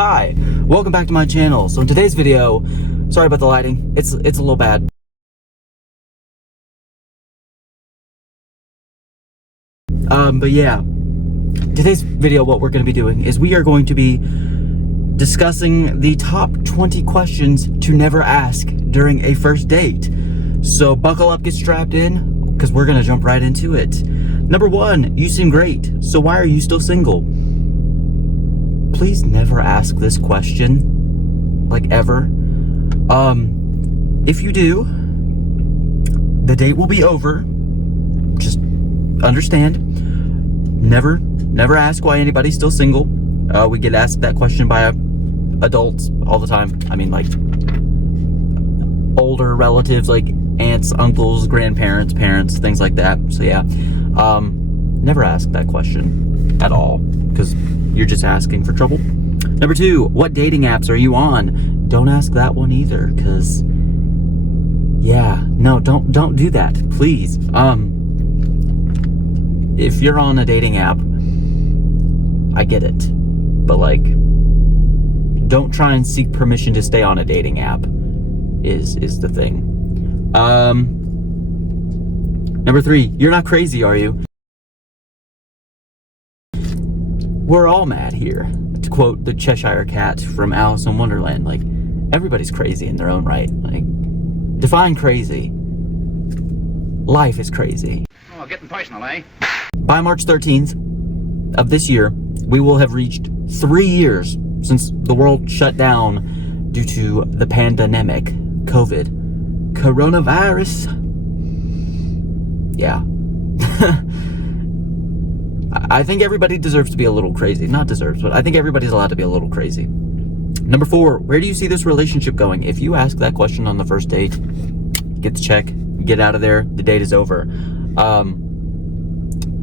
Hi, welcome back to my channel. So in today's video, sorry about the lighting, it's a little bad. But yeah, today's video, what we're going to be doing is we are going to be discussing the top 20 questions to never ask during a first date. So buckle up, get strapped in, because we're going to jump right into it. Number 1, you seem great, so why are you still single? Please never ask this question, like ever. If you do, the date will be over. Just understand. Never ask why anybody's still single. We get asked that question by adults all the time. I mean, like older relatives, like aunts, uncles, grandparents, parents, things like that. So yeah, never ask that question at all, because you're just asking for trouble. Number 2, what dating apps are you on? Don't ask that one either, because yeah, no, don't do that, please. If you're on a dating app, I get it, but like, don't try and seek permission to stay on a dating app is the thing. Number 3, you're not crazy, are you? We're all mad here. To quote the Cheshire Cat from Alice in Wonderland, like, everybody's crazy in their own right. Like, define crazy. Life is crazy. Oh, getting personal, eh? By March 13th of this year, we will have reached 3 years since the world shut down due to the pandemic, coronavirus. Yeah. I think everybody deserves to be a little crazy. Not deserves, but I think everybody's allowed to be a little crazy. Number 4, where do you see this relationship going? If you ask that question on the first date, get the check, get out of there, the date is over.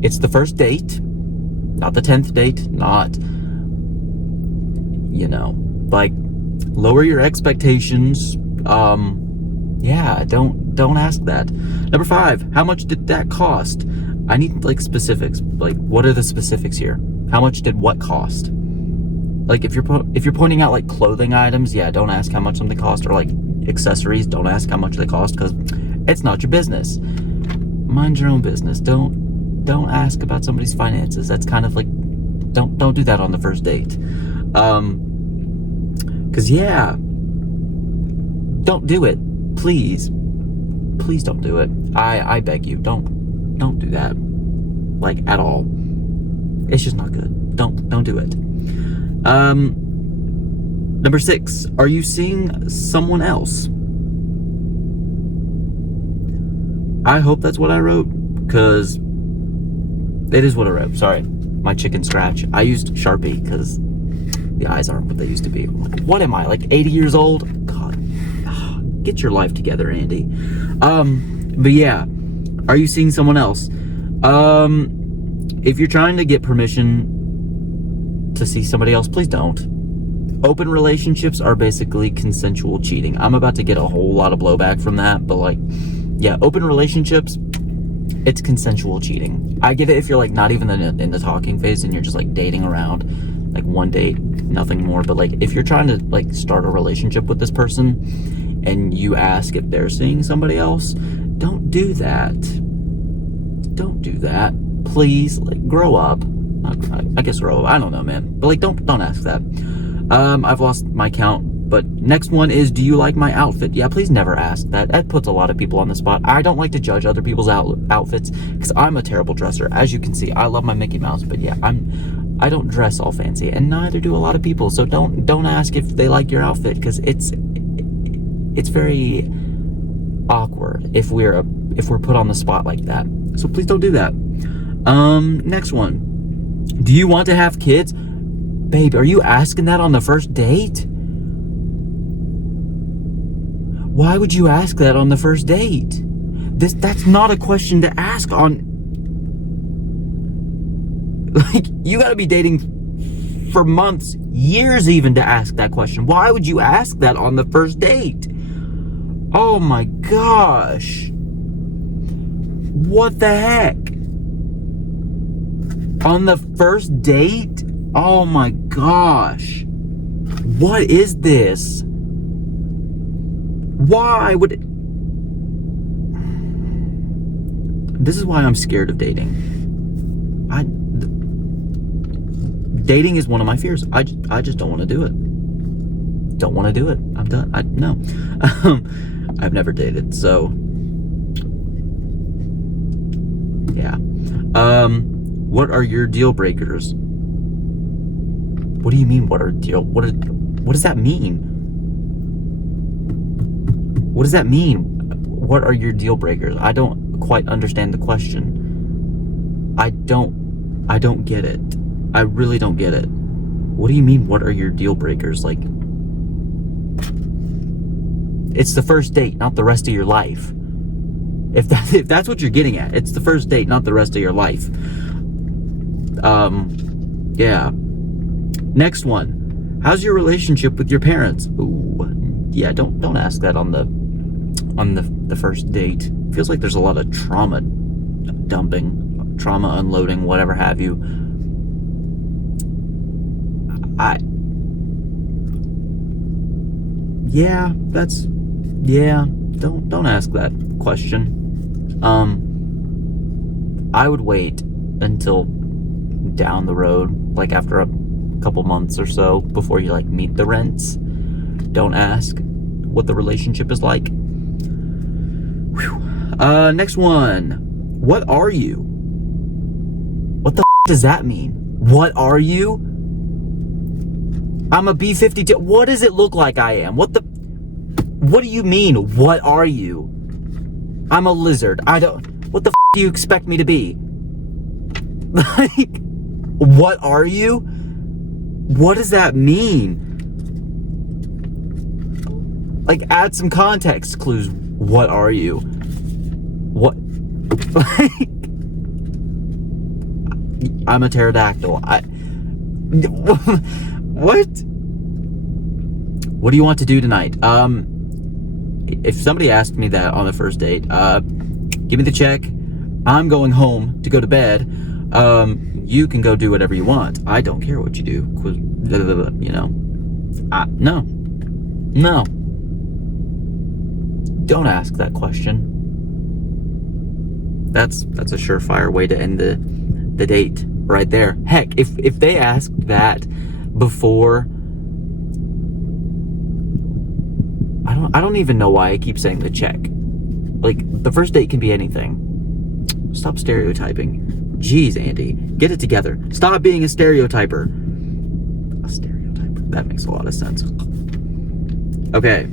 It's the first date, not the 10th date, not, you know, like, lower your expectations. Yeah, don't ask that. Number 5, how much did that cost? I need, like, specifics. Like, what are the specifics here? How much did what cost? Like, if you're pointing out, like, clothing items, yeah, don't ask how much something cost. Or, like, accessories, don't ask how much they cost, because it's not your business. Mind your own business. Don't ask about somebody's finances. That's kind of like, don't do that on the first date. Because yeah, don't do it. Please don't do it. I beg you, don't do that, like, at all. It's just not good. Don't do it. Number 6, are you seeing someone else? I hope that's what I wrote, because it is what I wrote. Sorry, my chicken scratch. I used Sharpie because the eyes aren't what they used to be. What am I, like 80 years old? God, get your life together, Andy. But yeah, are you seeing someone else? If you're trying to get permission to see somebody else, please don't. Open relationships are basically consensual cheating. I'm about to get a whole lot of blowback from that, but like, yeah, open relationships, it's consensual cheating. I get it if you're like not even in the talking phase and you're just like dating around, like one date, nothing more. But like, if you're trying to like start a relationship with this person and you ask if they're seeing somebody else, don't do that. Don't do that. Please, like, grow up. I guess grow up. I don't know, man. But like, don't ask that. I've lost my count. But next one is, do you like my outfit? Yeah, please never ask that. That puts a lot of people on the spot. I don't like to judge other people's outfits because I'm a terrible dresser. As you can see, I love my Mickey Mouse, but yeah, I don't dress all fancy, and neither do a lot of people. So don't ask if they like your outfit, because it's very awkward if we're put on the spot like that. So please don't do that. Next one. Do you want to have kids? Babe, are you asking that on the first date? Why would you ask that on the first date? That's not a question to ask on... Like, you gotta be dating for months, years even, to ask that question. Why would you ask that on the first date? Oh my gosh. What the heck? On the first date? Oh my gosh. What is this? Why would it... This is why I'm scared of dating. Dating is one of my fears. I just don't want to do it. Don't want to do it. I'm done. No. I've never dated, so yeah. What are your deal breakers? What do you mean? What does that mean? What does that mean? What are your deal breakers? I don't quite understand the question. I don't get it. I really don't get it. What do you mean, what are your deal breakers? Like, it's the first date, not the rest of your life. If that's what you're getting at, it's the first date, not the rest of your life. Yeah. Next one. How's your relationship with your parents? Ooh, yeah, don't ask that on the first date. Feels like there's a lot of trauma dumping, trauma unloading, whatever have you. Don't ask that question. I would wait until down the road, like after a couple months or so, before you like meet the rents. Don't ask what the relationship is like. Whew. Next one. What are you? What the does that mean? What are you? I'm a B-52. What does it look like I am? What do you mean? What are you? I'm a lizard. What the do you expect me to be? Like, what are you? What does that mean? Like, add some context clues. What are you? What? Like, I'm a pterodactyl. What? What do you want to do tonight? If somebody asked me that on the first date, give me the check. I'm going home to go to bed. You can go do whatever you want. I don't care what you do. You know. No. Don't ask that question. That's a surefire way to end the date right there. Heck, if they asked that before, I don't even know why I keep saying the check. Like, the first date can be anything. Stop stereotyping. Jeez, Andy, get it together. Stop being a stereotyper. A stereotyper. That makes a lot of sense. Okay.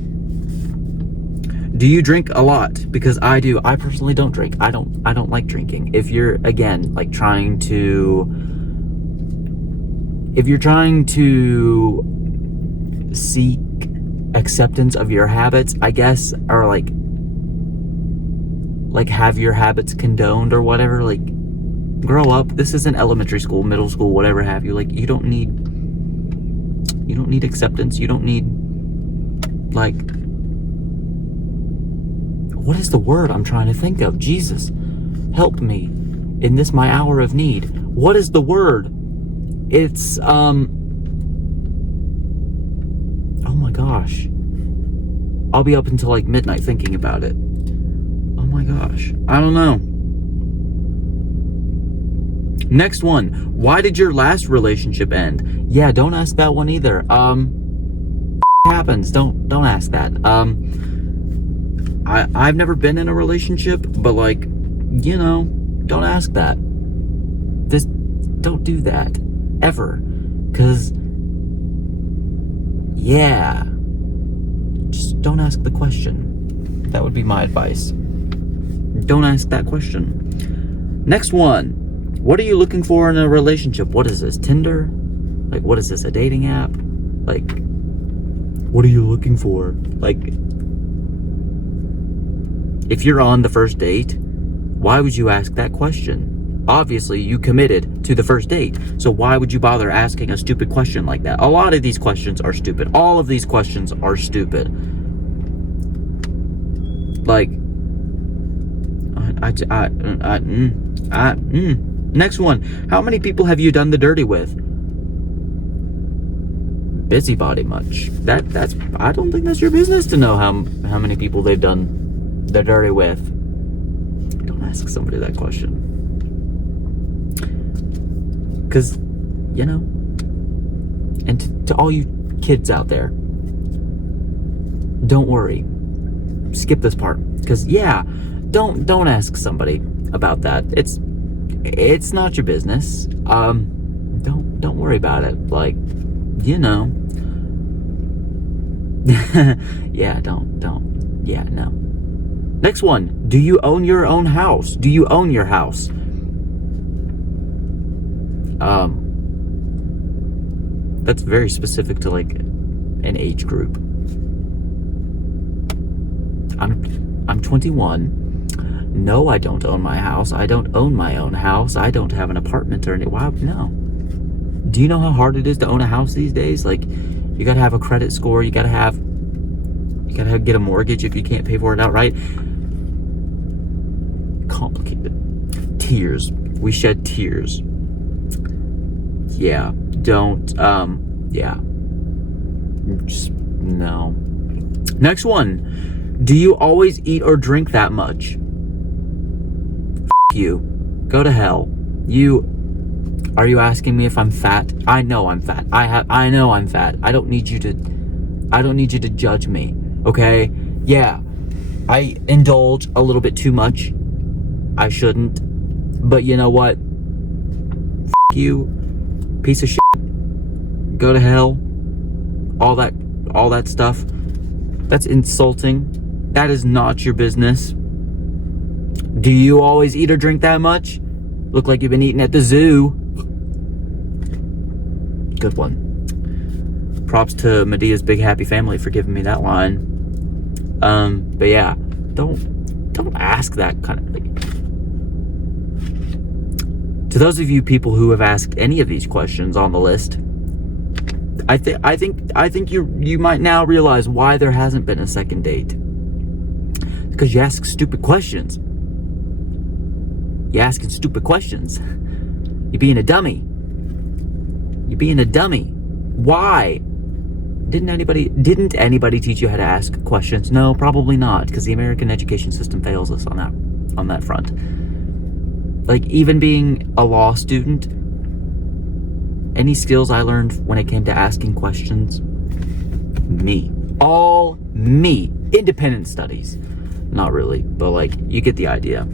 Do you drink a lot? Because I do. I personally don't drink. I don't like drinking. If you're, again, like trying to seek acceptance of your habits, I guess, or like have your habits condoned or whatever, like, grow up. This isn't elementary school, middle school, whatever have you. Like, you don't need acceptance. You don't need, like, what is the word I'm trying to think of? Jesus, help me in this my hour of need. What is the word? It's oh my gosh, I'll be up until like midnight thinking about it. Oh my gosh, I don't know. Next one. Why did your last relationship end? Yeah, don't ask that one either. Happens. Don't ask that. I've never been in a relationship, but like, you know, don't ask that. Don't do that ever, cause yeah, just don't ask the question. That would be my advice. Don't ask that question. Next one. What are you looking for in a relationship? What is this, Tinder? Like, what is this, a dating app? Like, what are you looking for? Like, if you're on the first date, why would you ask that question? Obviously, you committed to the first date, so why would you bother asking a stupid question like that? A lot of these questions are stupid. All of these questions are stupid. Like, Next one. How many people have you done the dirty with? busybody much. That's I don't think that's your business to know how many people they've done their dirty with. Don't ask somebody that question. Because, you know, and to all you kids out there, don't worry. Skip this part. Because, yeah, don't ask somebody about that. It's not your business. Don't worry about it. Like, you know. Yeah, no. Next one. Do you own your own house? Do you own your house? That's very specific to like an age group. I'm 21. No, I don't own my house. I don't own my own house. I don't have an apartment or any. Wow, no. Do you know how hard it is to own a house these days? Like, you gotta have a credit score. You gotta get a mortgage if you can't pay for it outright. Complicated. Tears. We shed tears. Yeah. Don't. Yeah. Just no. Next one. Do you always eat or drink that much? You. Go to hell. Are you asking me if I'm fat? I know I'm fat. I know I'm fat. I don't need you to judge me. Okay? Yeah. I indulge a little bit too much. I shouldn't. But you know what? You. Piece of shit. Go to hell. All that stuff. That's insulting. That is not your business. Do you always eat or drink that much? Look like you've been eating at the zoo. Good one. Props to Medea's Big Happy Family for giving me that line. But yeah, don't ask that kind of thing. To those of you people who have asked any of these questions on the list, I think you might now realize why there hasn't been a second date. Because you ask stupid questions. You're asking stupid questions. You're being a dummy. Why? Didn't anybody teach you how to ask questions? No, probably not, because the American education system fails us on that front. Like, even being a law student, any skills I learned when it came to asking questions, all me. Independent studies. Not really, but like, you get the idea.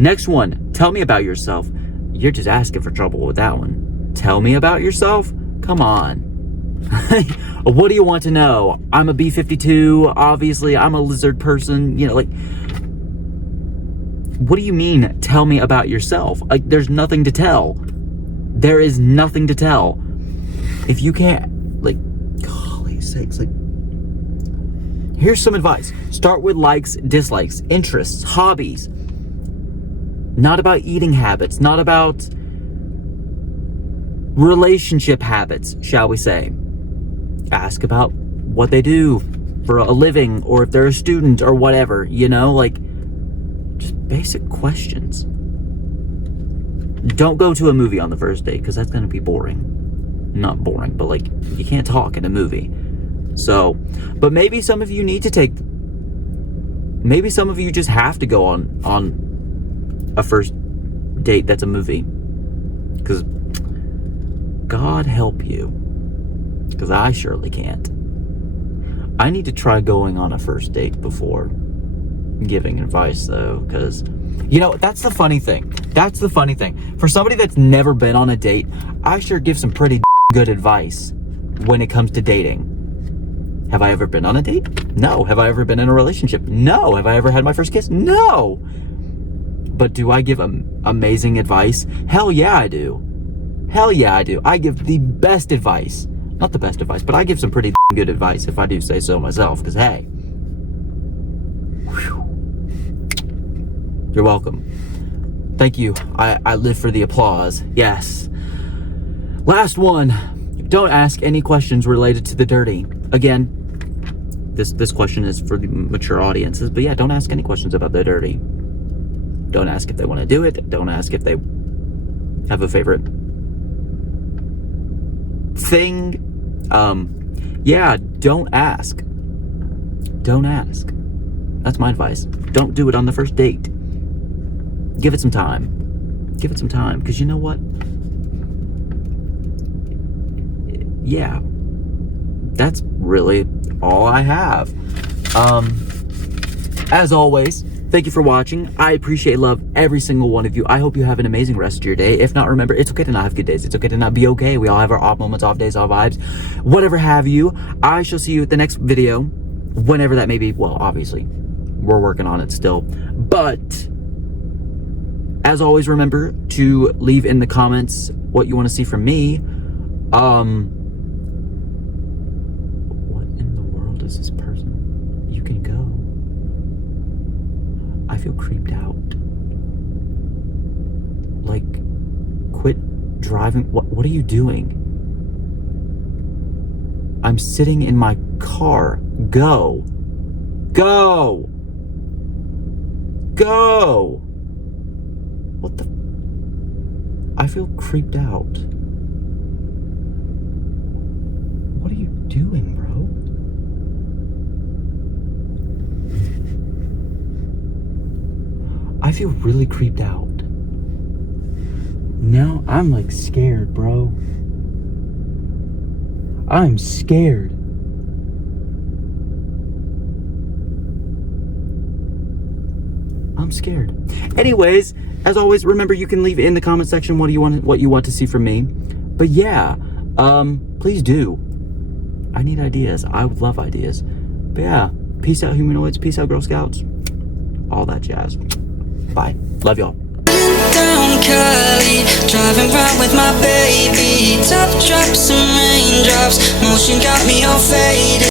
Next one, tell me about yourself. You're just asking for trouble with that one. Tell me about yourself? Come on. What do you want to know? I'm a B-52, obviously, I'm a lizard person, you know, like, what do you mean, tell me about yourself? Like, there's nothing to tell. There is nothing to tell. If you can't, like, golly sakes, like, here's some advice. Start with likes, dislikes, interests, hobbies. Not about eating habits, not about relationship habits, shall we say. Ask about what they do for a living, or if they're a student or whatever, you know, like, just basic questions. Don't go to a movie on the first date, because that's going to be boring. Not boring, but like, you can't talk in a movie. So, but maybe some of you need to maybe some of you just have to go on a first date that's a movie. Because God help you. Because I surely can't. I need to try going on a first date before giving advice, though, because, you know, that's the funny thing. For somebody that's never been on a date, I sure give some pretty good advice when it comes to dating. Have I ever been on a date? No. Have I ever been in a relationship? No. Have I ever had my first kiss? No. But do I give amazing advice? Hell yeah, I do. I give the best advice. Not the best advice, but I give some pretty good advice, if I do say so myself, because hey. Whew. You're welcome. Thank you. I live for the applause. Yes. Last one. Don't ask any questions related to the dirty. Again, this question is for the mature audiences, but yeah, don't ask any questions about the dirty. Don't ask if they want to do it. Don't ask if they have a favorite thing Yeah, don't ask. Don't ask. That's my advice. Don't do it on the first date. Give it some time. Give it some time, because you know what? Yeah, that's really all I have. As always, thank you for watching. I appreciate, love every single one of you. I hope you have an amazing rest of your day. If not, remember, it's okay to not have good days. It's okay to not be okay. We all have our off moments, off days, off vibes, whatever have you. I shall see you at the next video, whenever that may be. Well, obviously, we're working on it still. But as always, remember to leave in the comments what you want to see from me. What in the world is this person? You can go. I feel creeped out. Like, quit driving. What are you doing? I'm sitting in my car. Go. Go. Go. What the? I feel creeped out. What are you doing, bro? I feel really creeped out. Now I'm like scared, bro. I'm scared. I'm scared. Anyways, as always, remember you can leave in the comment section what you want to see from me. But yeah, please do. I need ideas. I would love ideas. But yeah, peace out, humanoids. Peace out, Girl Scouts. All that jazz. Bye. Love y'all. Down Cali, driving round with my baby. Top drops and raindrops, motion got me all faded.